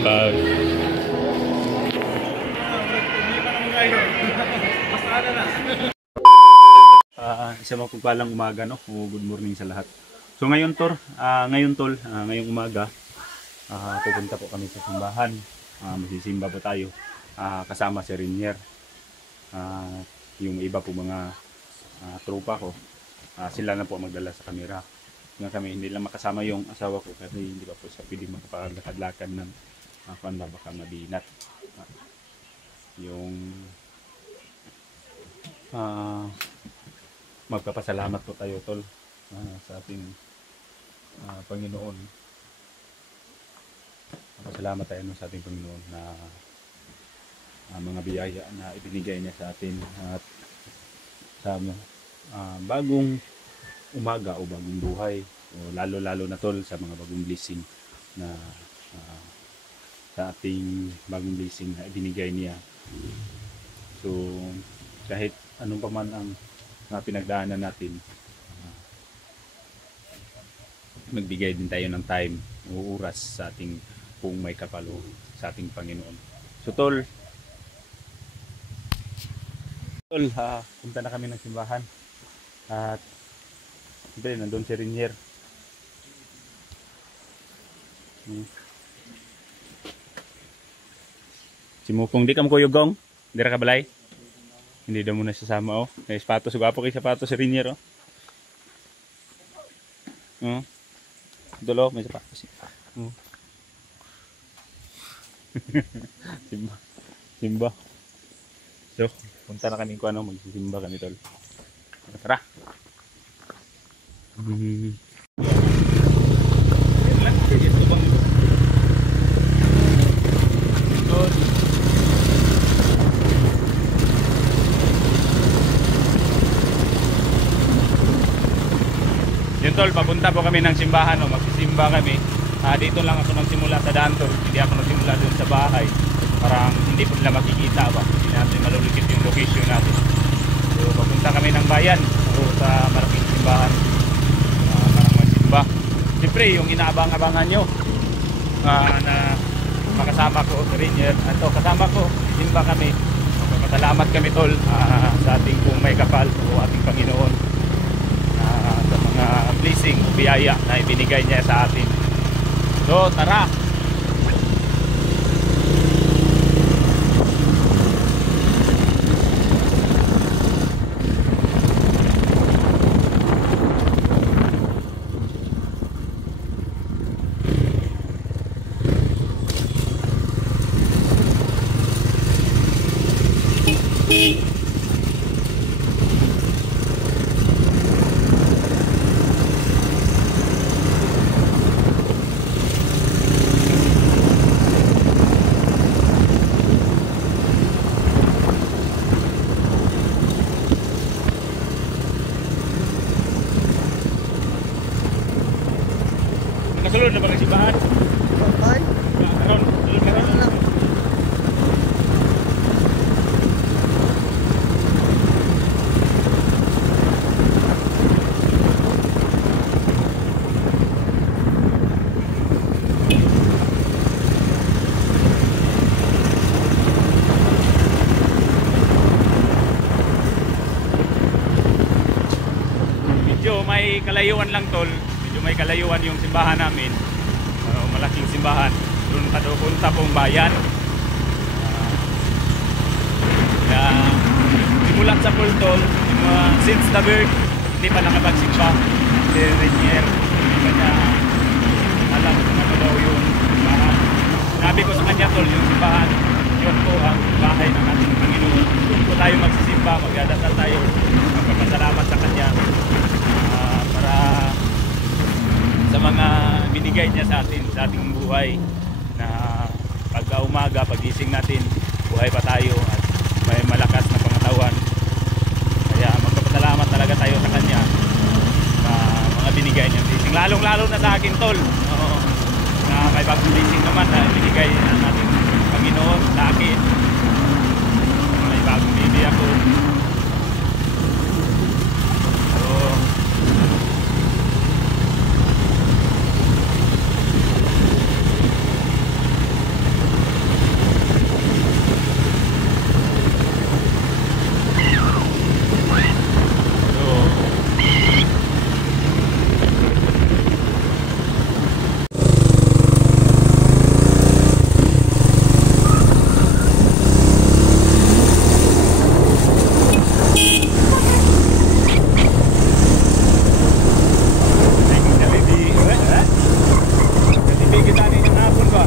sipag. Isa mapagpalang umaga, no? O good morning sa lahat. So ngayon tol, ngayong umaga, pupunta po kami sa simbahan. Magsisimba po tayo. Kasama si Rinier. Yung iba po mga tropa ko, sila na po magdala sa kamera. Nga kami hindi lang makasama yung asawa ko kasi hindi pa po siya pwede makapaglakad-lakad ng baka mabinat. Magpapasalamat po tayo tol sa ating Panginoon. Magpapasalamat tayo sa ating Panginoon na mga biyaya na ibinigay niya sa atin at sa bagong umaga o bagong buhay, o lalo na tol sa mga bagong blessing na sa ating bagong blessing na ibinigay niya. So kahit anong pa man ang pinagdaanan natin, magbigay din tayo ng time o oras sa ating kung may kapalo sa ating Panginoon. So tol, punta na kami ng simbahan at siyempre nandun si Rinier. Si Mukong di ka mo kuyugong, di ra ka balay. Hindi daw muna sasama, oh. May sapatos, gwapo kay sapatos si Rinier, oh. Dulo, may sapatos. Simba. So, punta na kami kung ano, magsisimba kami tol. Tara. Yun tol, papunta po kami ng simbahan, magsisimba kami. Dito lang ako nagsimula sa daan tol, hindi ako nagsimula dun sa bahay. Parang hindi po nila makikita ba, hindi natin malulikit yung location natin. So papunta kami ng bayan o sa malaking simbahan para magsimba. Siyempre yung inaabang-abangan nyo na makasama ko si Rinier, kasama ko, simba kami. Magpapasalamat kami tol sa ating kung may kapal o ating Panginoon sa mga blessing, biyaya na ibinigay niya sa atin. So tara. Kasulod na ba ng simbahan? Ay? Karon lang. Medyo may kalayuan lang tol. May kalayuan yung simbahan namin, malaking simbahan. Doon punta pong bayan. Simulat sa Pultol, since the birth, hindi pa nakapagsimba si Rinier. Hindi pa niya alam kung ano daw yung simbahan. Sabi ko sa kanya tol, yung simbahan, yun po ang bahay ng ating Panginoon. Doon po tayo magsisimba, magdadasal tayo, magpapasalamat sa kanya para sa mga binigay niya sa atin, sa ating buhay, na pagka umaga, pagising natin, buhay pa tayo at may malakas na pangatawan. Kaya magpapasalamat talaga tayo sa kanya na mga binigay niya. Lalong-lalo na sa akin tol, na may bagong blessing naman na binigay natin Panginoon sa akin. May bagong baby ako. kita ninyo hapon ba?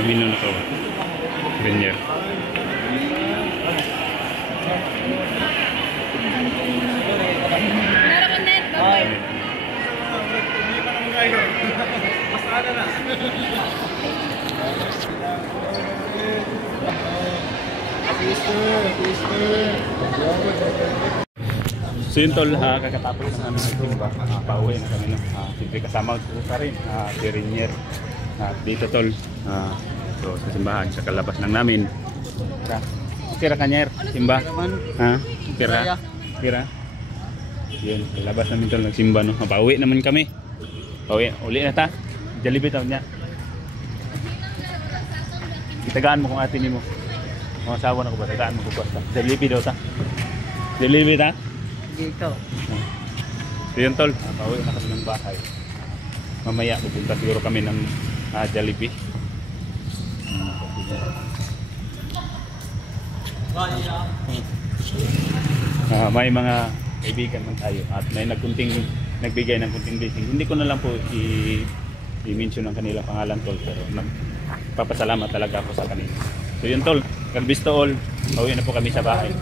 Aminan ako. Ganyan. Naraman net, bye-bye. So yun tol, kakatapos na namin nagsimba, pauwi na kami. Siyempre kasama ko pa rin, si Renier. Dito tol, so sa simbahan, sa kalabas lang namin. Tira ka Nyer, simba? Ha? Tira? Tira? Yun, kalabas namin tol, nagsimba no. Pauwi naman kami. Pauwi, uli na ta. Jollibee tawag niya. Itagaan mo kung ate ni mo. Mga asawa na ko ba? Tagaan mo ko basta. Jollibee daw ta. Jollibee ta? Dito. So yun tol, pauwi na kami ng bahay. Mamaya pupunta siguro kami ng Jollibee. May mga kaibigan man tayo at may nagbigay ng kunting blessing. Hindi ko na lang po i-mention ang kanilang pangalan tol, pero nagpapasalamat talaga ako sa kanila. So yun tol, God bless to all. Pauwi na po kami sa bahay.